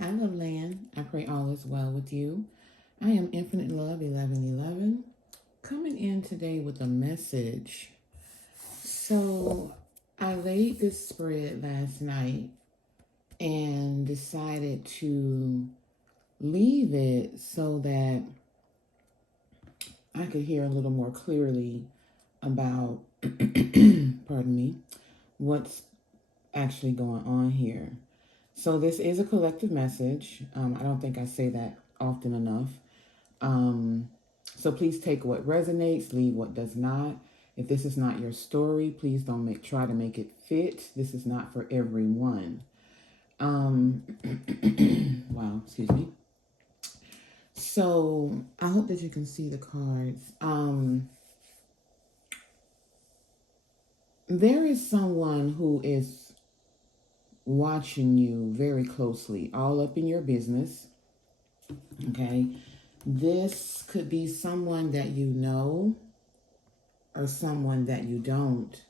Hi, love land. I pray all is well with you. I am Infinite Love 1111, coming in today with a message. So, I laid this spread last night and decided to leave it so that I could hear a little more clearly about, pardon me, what's actually going on here. So, this is a collective message. I don't think I say that often enough. So please take what resonates, leave what does not. If this is not your story, please don't try to make it fit. This is not for everyone. Wow, excuse me. So I hope that you can see the cards. There is someone who is watching you very closely, all up in your business. Okay. This could be someone that you know or someone that you don't.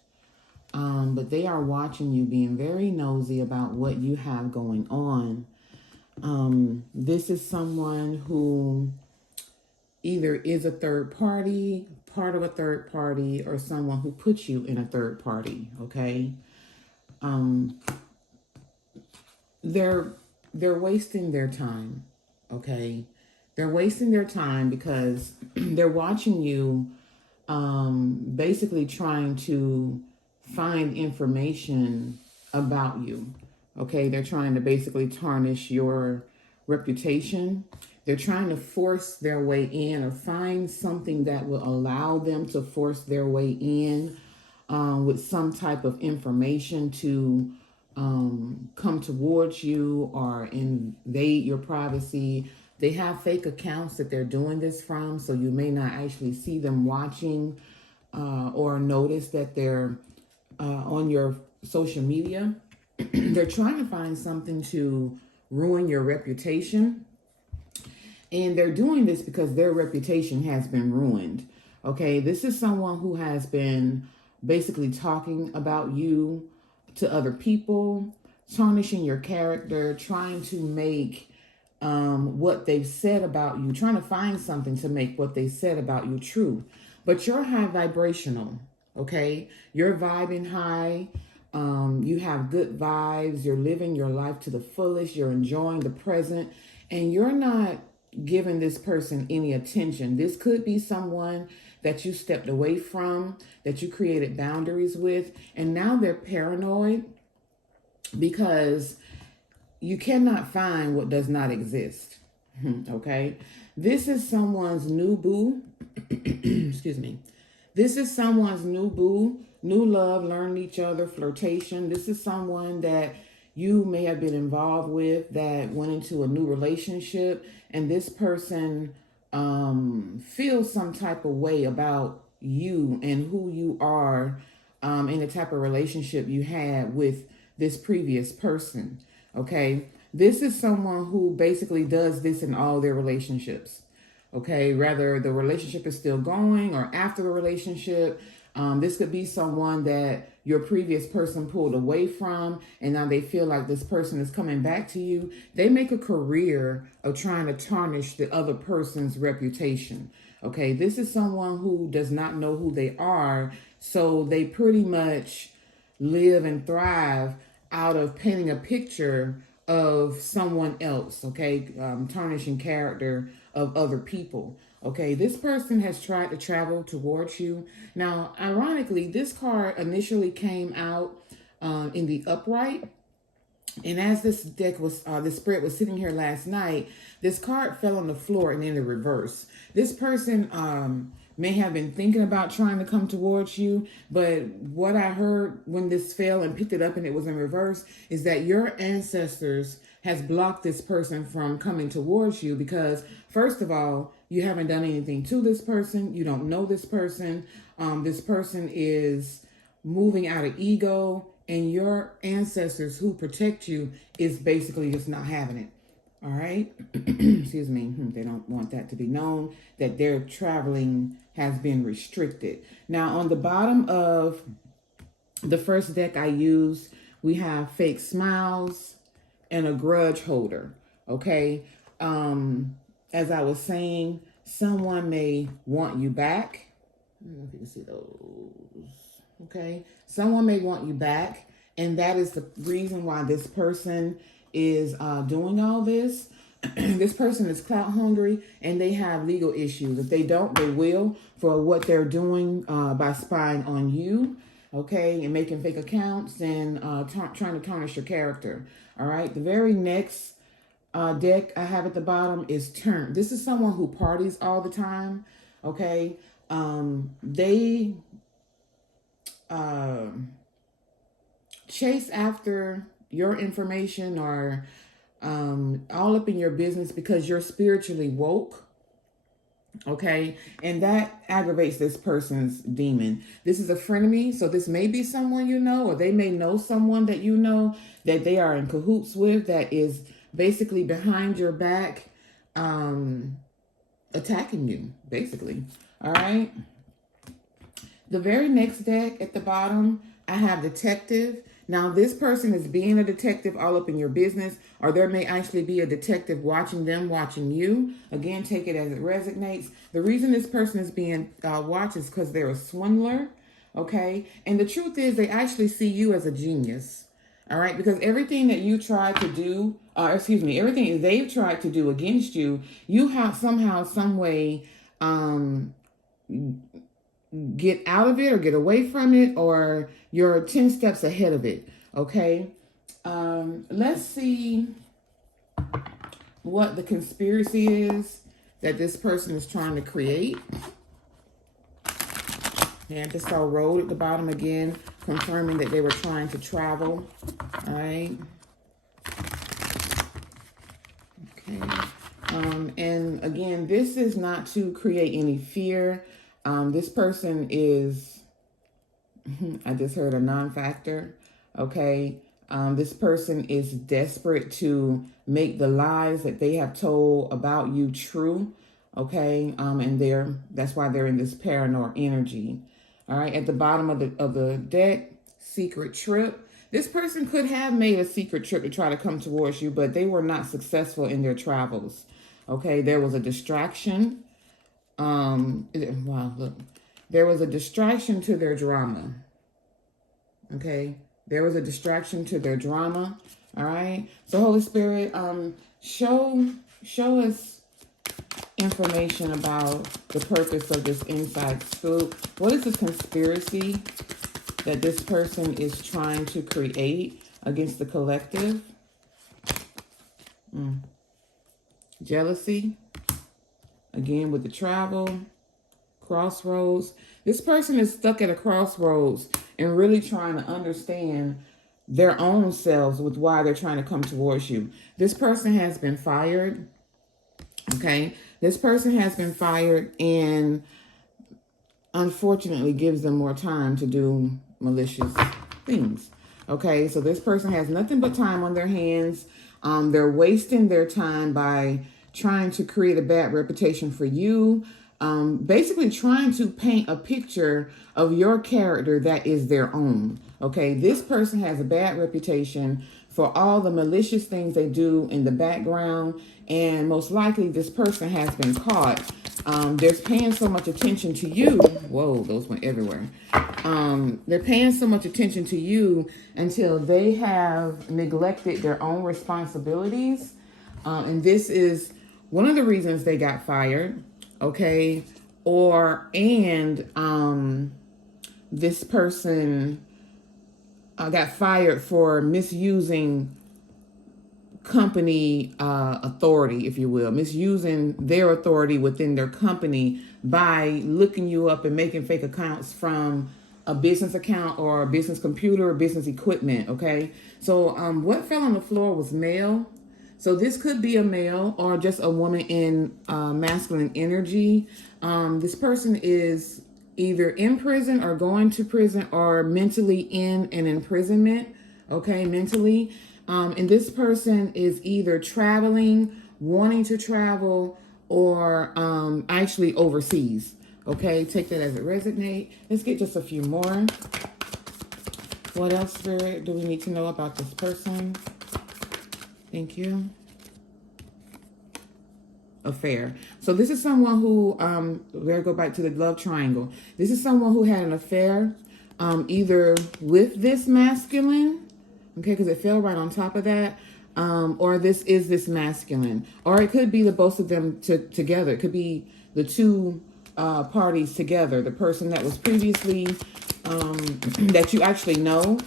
But they are watching you, being very nosy about what you have going on. This is someone who either is a third party, part of a third party, or someone who puts you in a third party, okay? They're wasting their time, okay? They're wasting their time because they're watching you, basically trying to find information about you. Okay, they're trying to basically tarnish your reputation. They're trying to force their way in or find something that will allow them to force their way in with some type of information to come towards you or invade your privacy. They have fake accounts that they're doing this from, so you may not actually see them watching or notice that they're on your social media. They're trying to find something to ruin your reputation. And they're doing this because their reputation has been ruined. Okay, this is someone who has been basically talking about you to other people, tarnishing your character, trying to make what they've said about you, trying to find something to make what they said about you true. But you're high vibrational, okay? You're vibing high. You have good vibes. You're living your life to the fullest. You're enjoying the present. And you're not giving this person any attention. This could be someone that you stepped away from, that you created boundaries with, and now they're paranoid because you cannot find what does not exist. Okay? This is someone's new boo. Excuse me. This is someone's new boo, new love, learning each other, flirtation. This is someone that you may have been involved with that went into a new relationship, and this person feels some type of way about you and who you are in the type of relationship you had with this previous person. Okay, this is someone who basically does this in all their relationships. Okay, whether the relationship is still going or after the relationship. This could be someone that your previous person pulled away from, and now they feel like this person is coming back to you. They make a career of trying to tarnish the other person's reputation. Okay, this is someone who does not know who they are, so they pretty much live and thrive out of painting a picture of someone else, okay? Tarnishing character of other people. Okay, this person has tried to travel towards you. Now, ironically, this card initially came out in the upright. And as this spread was sitting here last night, this card fell on the floor and in the reverse. This person may have been thinking about trying to come towards you, but what I heard when this fell and picked it up and it was in reverse is that your ancestors has blocked this person from coming towards you because, first of all, you haven't done anything to this person. You don't know this person. This person is moving out of ego, and your ancestors who protect you is basically just not having it. All right. Excuse me. They don't want that to be known that their traveling has been restricted. Now, on the bottom of the first deck I used, we have fake smiles and a grudge holder. Okay. As I was saying, someone may want you back. I don't know if you can see those. Okay. Someone may want you back. And that is the reason why this person is doing all this. This person is clout hungry and they have legal issues. If they don't, they will, for what they're doing by spying on you, okay, and making fake accounts and trying to tarnish your character. All right. The very next deck I have at the bottom is Turn. This is someone who parties all the time. Okay. They chase after your information or all up in your business because you're spiritually woke. Okay. And that aggravates this person's demon. This is a frenemy. So this may be someone you know, or they may know someone that you know that they are in cahoots with that is basically behind your back, attacking you, basically. All right. The very next deck at the bottom, I have Detective. Now, this person is being a detective all up in your business, or there may actually be a detective watching them, watching you. Again, take it as it resonates. The reason this person is being watched is because they're a swindler, okay? And the truth is they actually see you as a genius, all right? Because everything that you tried to do, everything they've tried to do against you, you have somehow, some way get out of it or get away from it, or you're 10 steps ahead of it. Okay. Let's see what the conspiracy is that this person is trying to create. And I just saw road at the bottom again, confirming that they were trying to travel. All right. Okay. And again, this is not to create any fear. This person is, I just heard a non-factor, okay? This person is desperate to make the lies that they have told about you true, okay? And that's why they're in this paranoid energy. All right, at the bottom of the deck, secret trip. This person could have made a secret trip to try to come towards you, but they were not successful in their travels, okay? There was a distraction. Wow, look, there was a distraction to their drama. Okay, there was a distraction to their drama. All right, so Holy Spirit, show us information about the purpose of this inside scoop. What is this conspiracy that this person is trying to create against the collective? Jealousy. Again, with the travel, crossroads. This person is stuck at a crossroads and really trying to understand their own selves with why they're trying to come towards you. This person has been fired. Okay. This person has been fired and unfortunately gives them more time to do malicious things. Okay. So this person has nothing but time on their hands. They're wasting their time by trying to create a bad reputation for you, basically trying to paint a picture of your character that is their own. Okay, this person has a bad reputation for all the malicious things they do in the background, and most likely this person has been caught. They're paying so much attention to you. Whoa, those went everywhere. They're paying so much attention to you until they have neglected their own responsibilities. And this is one of the reasons they got fired, okay? This person got fired for misusing company authority, if you will, misusing their authority within their company by looking you up and making fake accounts from a business account or a business computer or business equipment, okay? So what fell on the floor was mail. So this could be a male or just a woman in masculine energy. This person is either in prison or going to prison or mentally in an imprisonment, okay, mentally. And this person is either traveling, wanting to travel, or actually overseas, okay? Take that as it resonates. Let's get just a few more. What else, Spirit, do we need to know about this person? Thank you. affair. So this is someone who, we'll go back to the love triangle. This is someone who had an affair, either with this masculine, okay, because it fell right on top of that, or this masculine. Or it could be the both of them together. It could be the two parties together. The person that was previously, that you actually know,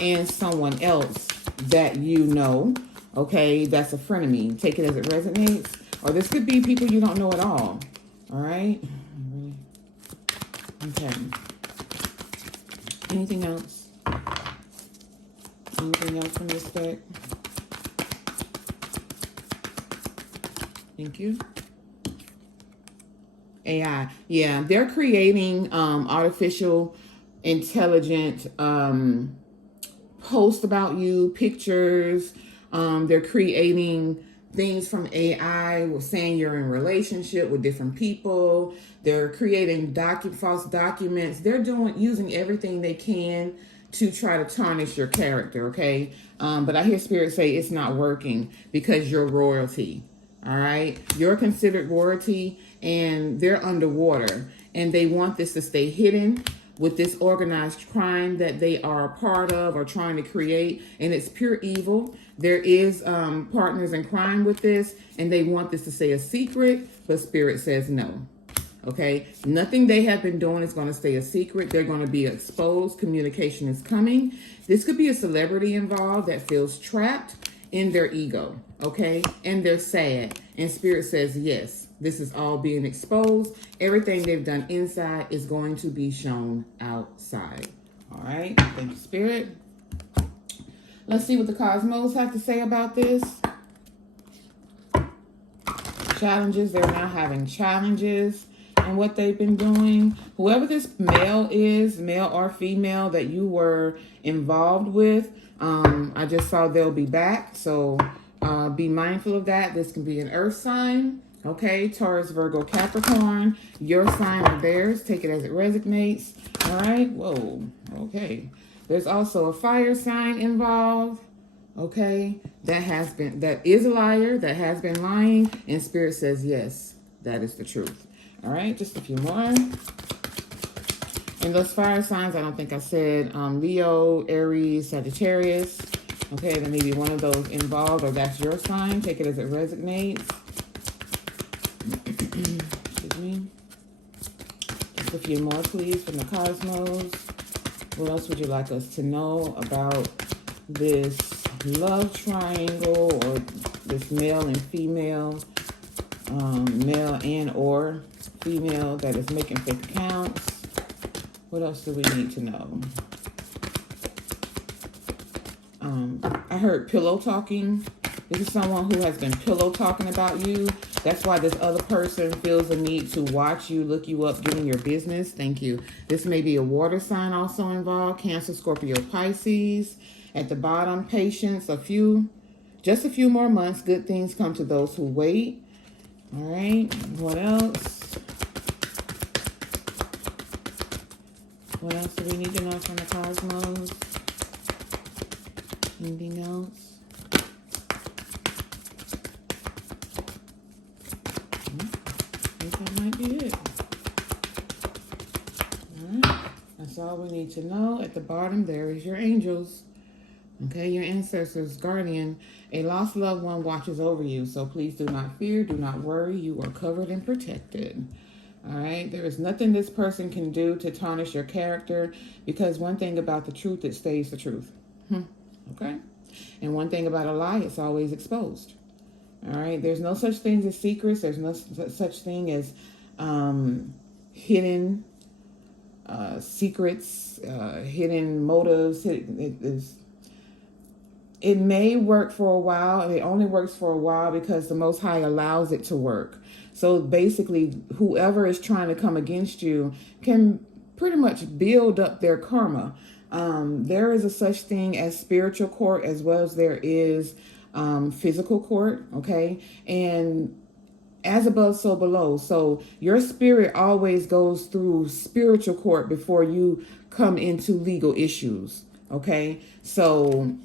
and someone else that you know, okay, that's a frenemy. Take it as it resonates. Or this could be people you don't know at all. All right? Okay. Anything else? Anything else in this deck? Thank you. AI. Yeah, they're creating artificial intelligent posts about you, pictures. They're creating things from AI, saying you're in relationship with different people. They're creating false documents. They're using everything they can to try to tarnish your character, okay? But I hear Spirit say it's not working because you're royalty, all right? You're considered royalty, and they're underwater, and they want this to stay hidden with this organized crime that they are a part of or trying to create, and it's pure evil. There is partners in crime with this, and they want this to stay a secret, but Spirit says no. Okay, nothing they have been doing is going to stay a secret. They're going to be exposed. Communication is coming. This could be a celebrity involved that feels trapped in their ego, okay? And they're sad. And Spirit says, yes, this is all being exposed. Everything they've done inside is going to be shown outside. All right, thank you, Spirit. Let's see what the cosmos have to say about this. Challenges, they're now having challenges in what they've been doing. Whoever this male is, male or female, that you were involved with, I just saw they'll be back. So be mindful of that. This can be an earth sign. Okay, Taurus, Virgo, Capricorn. Your sign or theirs. Take it as it resonates. All right. Whoa. Okay. There's also a fire sign involved. Okay. That is a liar. That has been lying. And Spirit says, yes, that is the truth. All right. Just a few more. And those fire signs, I don't think I said Leo, Aries, Sagittarius. Okay, there may be one of those involved, or that's your sign. Take it as it resonates. Excuse me. Just a few more, please, from the cosmos. What else would you like us to know about this love triangle, or this male and female, male and or female that is making fake accounts? What else do we need to know? I heard pillow talking. This is someone who has been pillow talking about you. That's why this other person feels the need to watch you, look you up, getting your business. Thank you. This may be a water sign also involved. Cancer, Scorpio, Pisces. At the bottom, patience. Just a few more months. Good things come to those who wait. All right. What else? What else do we need to know from the cosmos? Anything else? I think that might be it. All right. That's all we need to know. At the bottom, there is your angels. Okay, your ancestors, guardian. A lost loved one watches over you. So please do not fear. Do not worry. You are covered and protected. All right, there is nothing this person can do to tarnish your character, because one thing about the truth, it stays the truth. Okay? And one thing about a lie, it's always exposed. All right? There's no such thing as secrets. There's no such thing as hidden secrets, hidden motives. It may work for a while, and it only works for a while because the Most High allows it to work. So basically, whoever is trying to come against you can pretty much build up their karma. There is a such thing as spiritual court, as well as there is physical court, okay? And as above, so below. So your spirit always goes through spiritual court before you come into legal issues, okay? So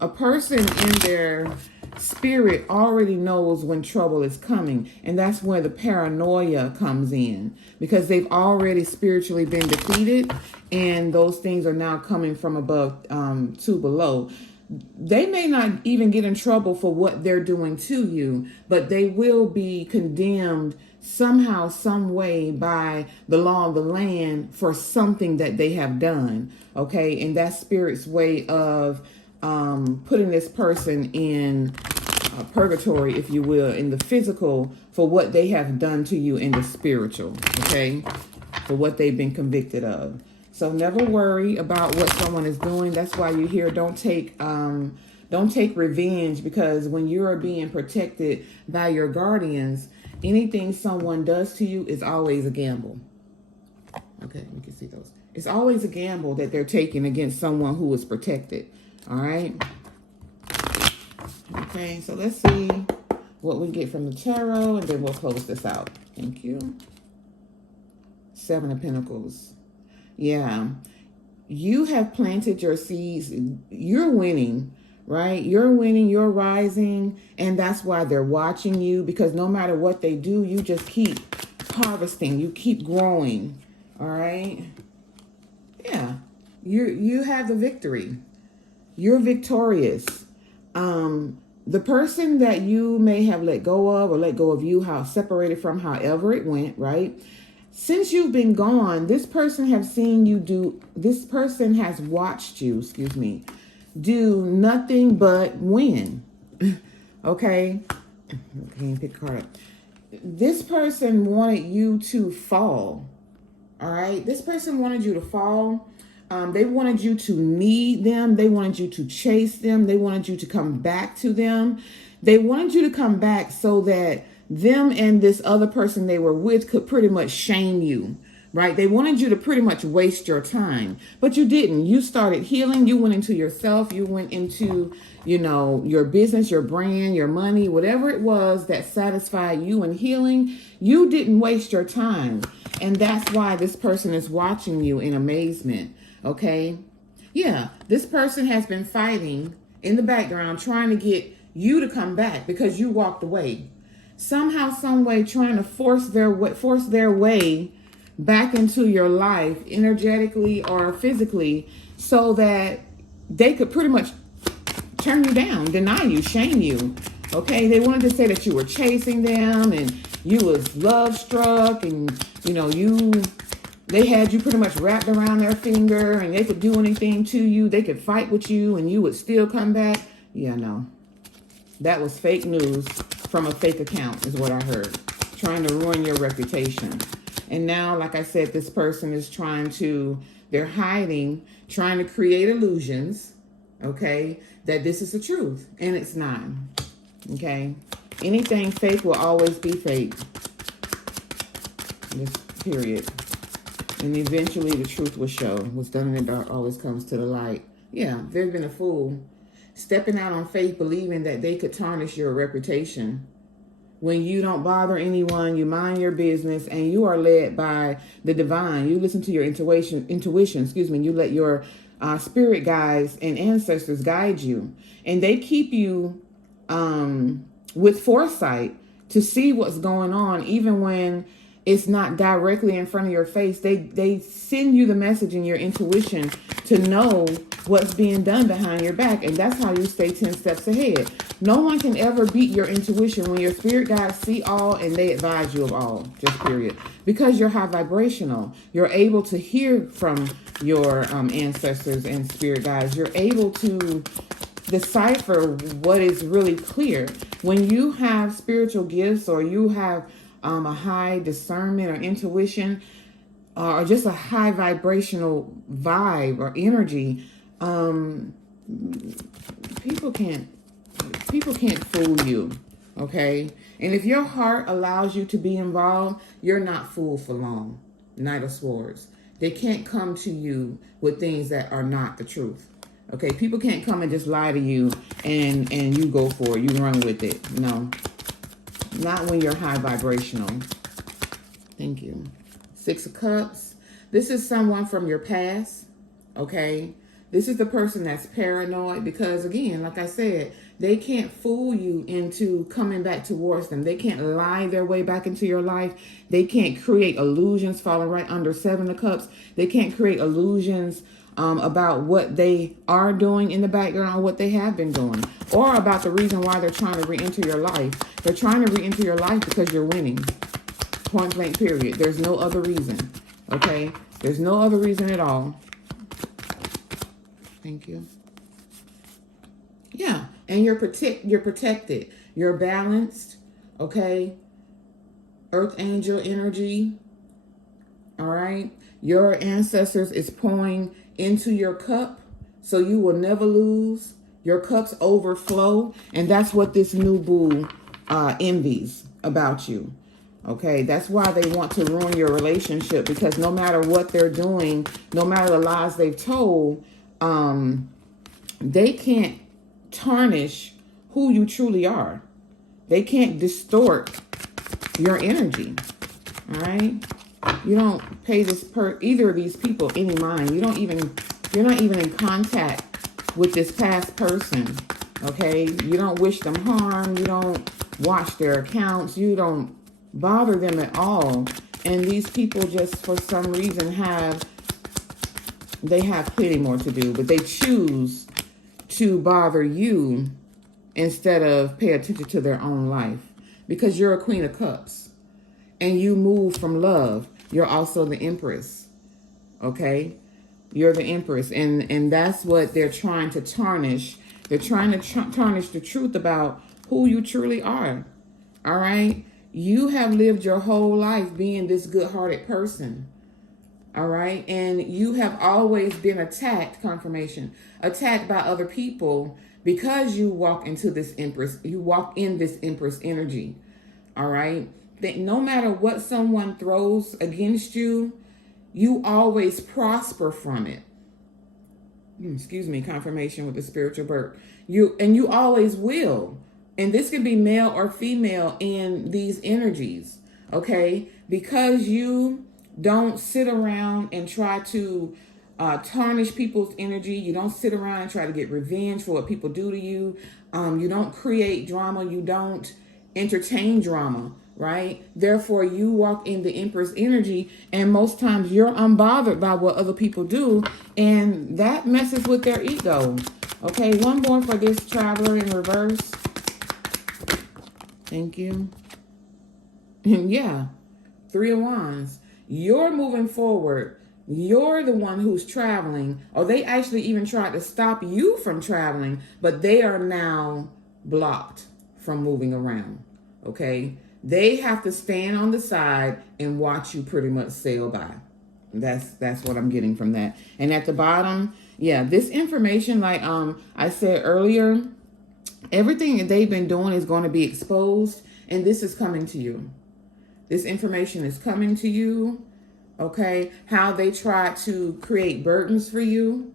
a person in their Spirit already knows when trouble is coming, and that's where the paranoia comes in, because they've already spiritually been defeated, and those things are now coming from above to below. They may not even get in trouble for what they're doing to you, but they will be condemned somehow, some way by the law of the land for something that they have done. Okay, and that's Spirit's way of putting this person in purgatory, if you will, in the physical for what they have done to you in the spiritual. Okay, for what they've been convicted of. So never worry about what someone is doing. That's why you hear don't take revenge, because when you are being protected by your guardians, anything someone does to you is always a gamble. Okay, you can see those. It's always a gamble that they're taking against someone who is protected. All right. Okay, so let's see what we get from the tarot, and then we'll close this out. Thank you. 7 of Pentacles. Yeah, you have planted your seeds. You're winning, right? You're winning, you're rising, and that's why they're watching you, because no matter what they do, you just keep harvesting, you keep growing. All right. Yeah, you have the victory. You're victorious. The person that you may have let go of, or let go of you, how separated from, however it went, right? Since you've been gone, this person has watched you, do nothing but win. Okay? Can't pick a card up. This person wanted you to fall. All right? This person wanted you to fall. They wanted you to need them. They wanted you to chase them. They wanted you to come back to them. They wanted you to come back so that them and this other person they were with could pretty much shame you, right? They wanted you to pretty much waste your time, but you didn't. You started healing. You went into yourself. You went into, your business, your brand, your money, whatever it was that satisfied you in healing. You didn't waste your time. And that's why this person is watching you in amazement. Okay. Yeah. This person has been fighting in the background, trying to get you to come back because you walked away. Somehow, some way, trying to force their way back into your life, energetically or physically, so that they could pretty much turn you down, deny you, shame you. Okay, they wanted to say that you were chasing them and you was love struck, and they had you pretty much wrapped around their finger, and they could do anything to you. They could fight with you, and you would still come back. Yeah, no, that was fake news from a fake account is what I heard, trying to ruin your reputation. And now, like I said, this person is they're hiding, trying to create illusions, okay, that this is the truth, and it's not, okay? Anything fake will always be fake, this period. And eventually the truth will show. What's done in the dark always comes to the light. Yeah, they've been a fool, stepping out on faith, believing that they could tarnish your reputation. When you don't bother anyone, you mind your business, and you are led by the divine. You listen to your intuition, you let your spirit guides and ancestors guide you. And they keep you with foresight to see what's going on, even when it's not directly in front of your face. They send you the message in your intuition to know what's being done behind your back. And that's how you stay 10 steps ahead. No one can ever beat your intuition when your spirit guides see all and they advise you of all, just period. Because you're high vibrational. You're able to hear from your ancestors and spirit guides. You're able to decipher what is really clear. When you have spiritual gifts, or you have a high discernment or intuition, or just a high vibrational vibe or energy, people can't fool you, okay? And if your heart allows you to be involved, you're not fooled for long. Knight of Swords. They can't come to you with things that are not the truth. Okay, people can't come and just lie to you and you go for it. You run with it. No, not when you're high vibrational. Thank you. 6 of Cups. This is someone from your past, okay? This is the person that's paranoid because, again, like I said, They can't fool you into coming back towards them. They can't lie their way back into your life. They can't create illusions falling right under Seven of Cups. They can't create illusions about what they are doing in the background or what they have been doing, or about the reason why they're trying to re-enter your life. They're trying to re-enter your life because you're winning. Point blank period. There's no other reason. Okay? There's no other reason at all. Thank you. Yeah, and you're protected. You're balanced, okay? Earth angel energy. All right? Your ancestors is pouring into your cup, so you will never lose. Your cups overflow, and that's what this new boo envies about you. Okay, that's why they want to ruin your relationship, because no matter what they're doing, no matter the lies they've told, they can't tarnish who you truly are. They can't distort your energy. All right? You don't pay either of these people any mind. You're not even in contact with this past person. Okay? You don't wish them harm. You don't watch their accounts. You don't bother them at all. And these people just for some reason have plenty more to do, but they choose to bother you instead of pay attention to their own life, because you're a Queen of Cups and you move from love. You're also the Empress. Okay? You're the Empress, and that's what they're trying to tarnish. They're trying to tarnish the truth about who you truly are. All right? You have lived your whole life being this good-hearted person. All right? And you have always been attacked, confirmation, attacked by other people because you walk into this Empress. You walk in this Empress energy. All right? That no matter what someone throws against you, you always prosper from it. Excuse me, confirmation with the spiritual birth. You always will. And this can be male or female in these energies. Okay? Because you don't sit around and try to tarnish people's energy. You don't sit around and try to get revenge for what people do to you. You don't create drama. You don't entertain drama, right? Therefore, you walk in the Empress energy, and most times you're unbothered by what other people do, and that messes with their ego. Okay, one more for this traveler in reverse. Thank you. And yeah, 3 of Wands. You're moving forward. You're the one who's traveling, or they actually even tried to stop you from traveling, but they are now blocked from moving around. Okay? They have to stand on the side and watch you pretty much sail by. That's what I'm getting from that. And at the bottom, yeah, this information, like I said earlier, everything that they've been doing is going to be exposed, and this is coming to you. This information is coming to you, okay? How they try to create burdens for you,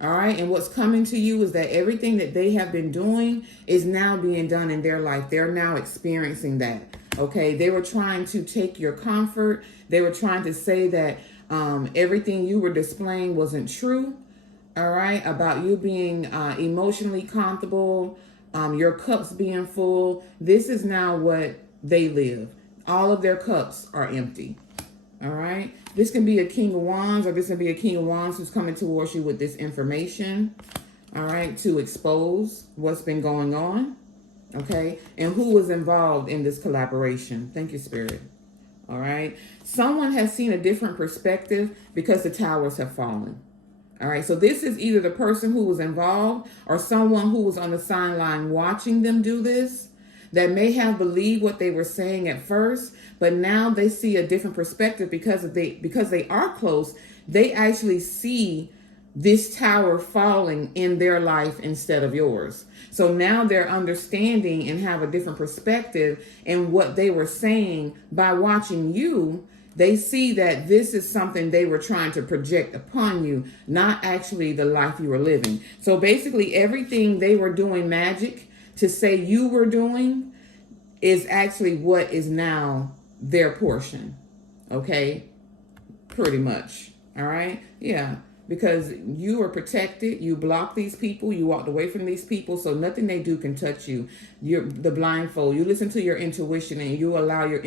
all right? And what's coming to you is that everything that they have been doing is now being done in their life. They're now experiencing that, okay? They were trying to take your comfort. They were trying to say that everything you were displaying wasn't true, all right? About you being emotionally comfortable, your cups being full. This is now what they live. All of their cups are empty. All right. This can be a King of Wands, or this can be a King of Wands who's coming towards you with this information. All right. To expose what's been going on. Okay. And who was involved in this collaboration. Thank you, Spirit. All right. Someone has seen a different perspective because the towers have fallen. All right. So this is either the person who was involved or someone who was on the sideline watching them do this, that may have believed what they were saying at first, but now they see a different perspective because they are close. They actually see this tower falling in their life instead of yours. So now they're understanding and have a different perspective in what they were saying. By watching you, they see that this is something they were trying to project upon you, not actually the life you were living. So basically everything they were doing magic to say you were doing is actually what is now their portion. Okay? Pretty much. All right? Yeah. because you are protected. You block these people. You walked away from these people, so nothing they do can touch you. You're the blindfold. You listen to your intuition and you allow your